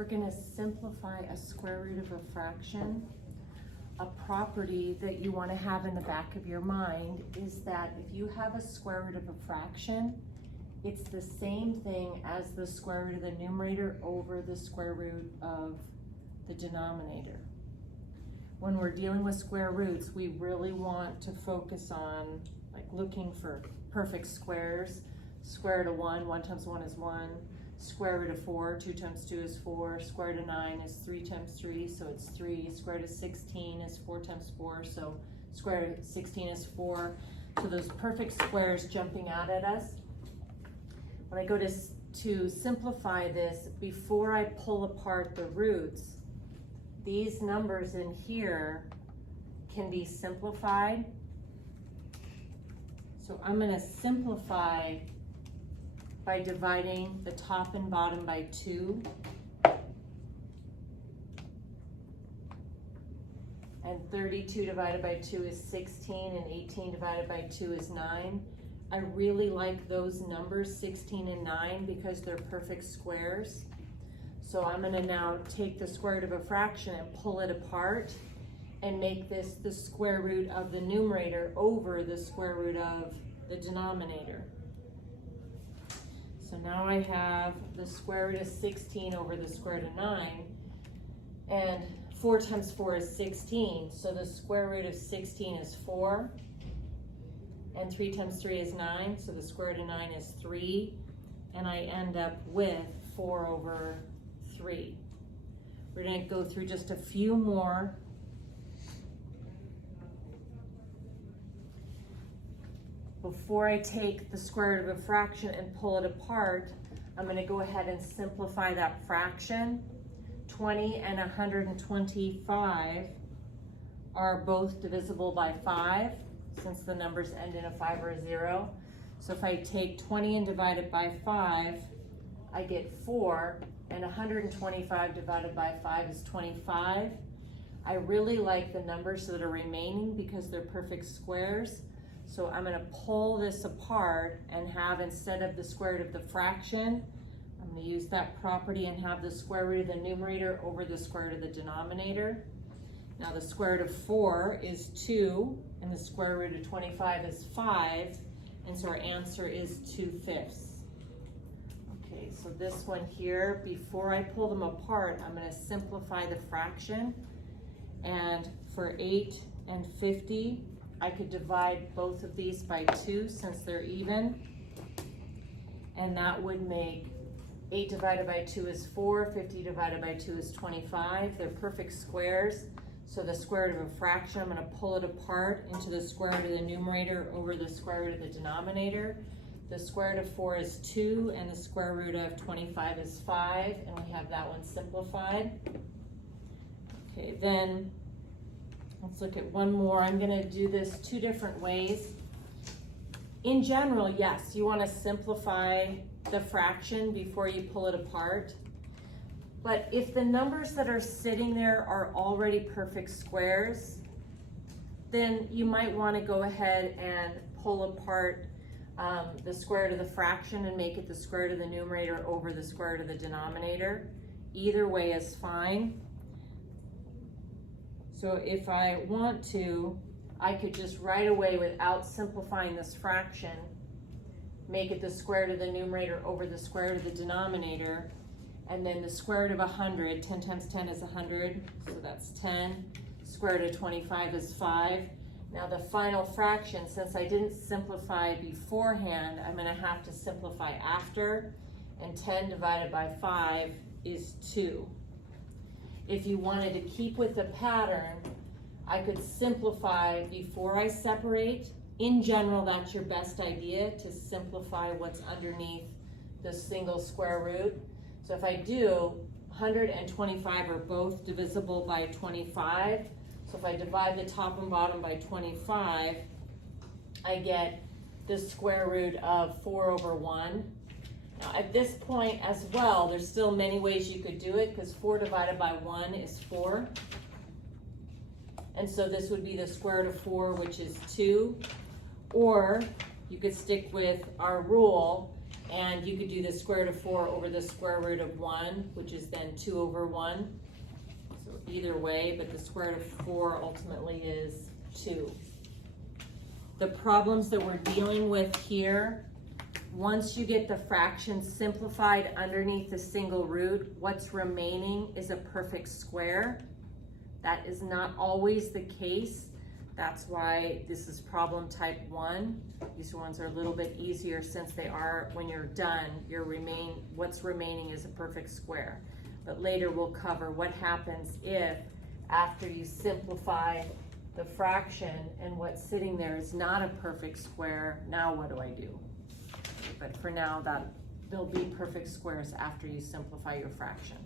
we're going to simplify a square root of a fraction. A property that you want to have in the back of your mind is that if you have a square root of a fraction, it's the same thing as the square root of the numerator over the square root of the denominator. When we're dealing with square roots, we really want to focus on like looking for perfect squares. Square root of 1, 1 times 1 is 1. Square root of 4, 2 times 2 is 4. Square root of 9 is 3 times 3, so it's 3. Square root of 16 is 4 times 4, so square root of 16 is 4. So those perfect squares jumping out at us. When I go to simplify this, before I pull apart the roots, these numbers in here can be simplified. So I'm going to simplify by dividing the top and bottom by 2. And 32 divided by 2 is 16, and 18 divided by 2 is 9. I really like those numbers, 16 and 9, because they're perfect squares. So I'm going to now take the square root of a fraction and pull it apart and make this the square root of the numerator over the square root of the denominator. So now I have the square root of 16 over the square root of 9, and 4 times 4 is 16, so the square root of 16 is 4, and 3 times 3 is 9, so the square root of 9 is 3, and I end up with 4 over 3. We're going to go through just a few more. Before I take the square root of a fraction and pull it apart, I'm going to go ahead and simplify that fraction. 20 and 125 are both divisible by 5, since the numbers end in a 5 or a 0. So if I take 20 and divide it by 5, I get 4, and 125 divided by 5 is 25. I really like the numbers that are remaining because they're perfect squares. So I'm going to pull this apart and have, instead of the square root of the fraction, I'm going to use that property and have the square root of the numerator over the square root of the denominator. Now the square root of 4 is 2, and the square root of 25 is 5, and so our answer is 2/5. Okay, so this one here, before I pull them apart, I'm going to simplify the fraction, and for 8 and 50, I could divide both of these by 2 since they're even, and that would make 8 divided by 2 is 4, 50 divided by 2 is 25. They're perfect squares, so the square root of a fraction, I'm going to pull it apart into the square root of the numerator over the square root of the denominator. The square root of 4 is 2, and the square root of 25 is 5, and we have that one simplified. Okay, then let's look at one more. I'm going to do this 2 different ways. In general, yes, you want to simplify the fraction before you pull it apart. But if the numbers that are sitting there are already perfect squares, then you might want to go ahead and pull apart the square root of the fraction and make it the square root of the numerator over the square root of the denominator. Either way is fine. So if I want to, I could just right away, without simplifying this fraction, make it the square root of the numerator over the square root of the denominator, and then the square root of 100, 10 times 10 is 100, so that's 10. Square root of 25 is 5. Now the final fraction, since I didn't simplify beforehand, I'm going to have to simplify after, and 10 divided by 5 is 2. If you wanted to keep with the pattern, I could simplify before I separate. In general, that's your best idea, to simplify what's underneath the single square root. So if I do, 125 are both divisible by 25. So if I divide the top and bottom by 25, I get the square root of 4 over 1. Now at this point as well, there's still many ways you could do it, because 4 divided by 1 is 4. And so this would be the square root of 4, which is 2. Or you could stick with our rule And you could do the square root of 4 over the square root of 1, which is then 2 over 1. So either way, but the square root of 4 ultimately is 2. The problems that we're dealing with here, once you get the fraction simplified underneath the single root, what's remaining is a perfect square. That is not always the case. That's why this is problem type 1. These ones are a little bit easier since they are, when you're done, what's remaining is a perfect square. But later we'll cover what happens if, after you simplify the fraction and what's sitting there is not a perfect square, now what do I do? But for now, there'll be perfect squares after you simplify your fraction.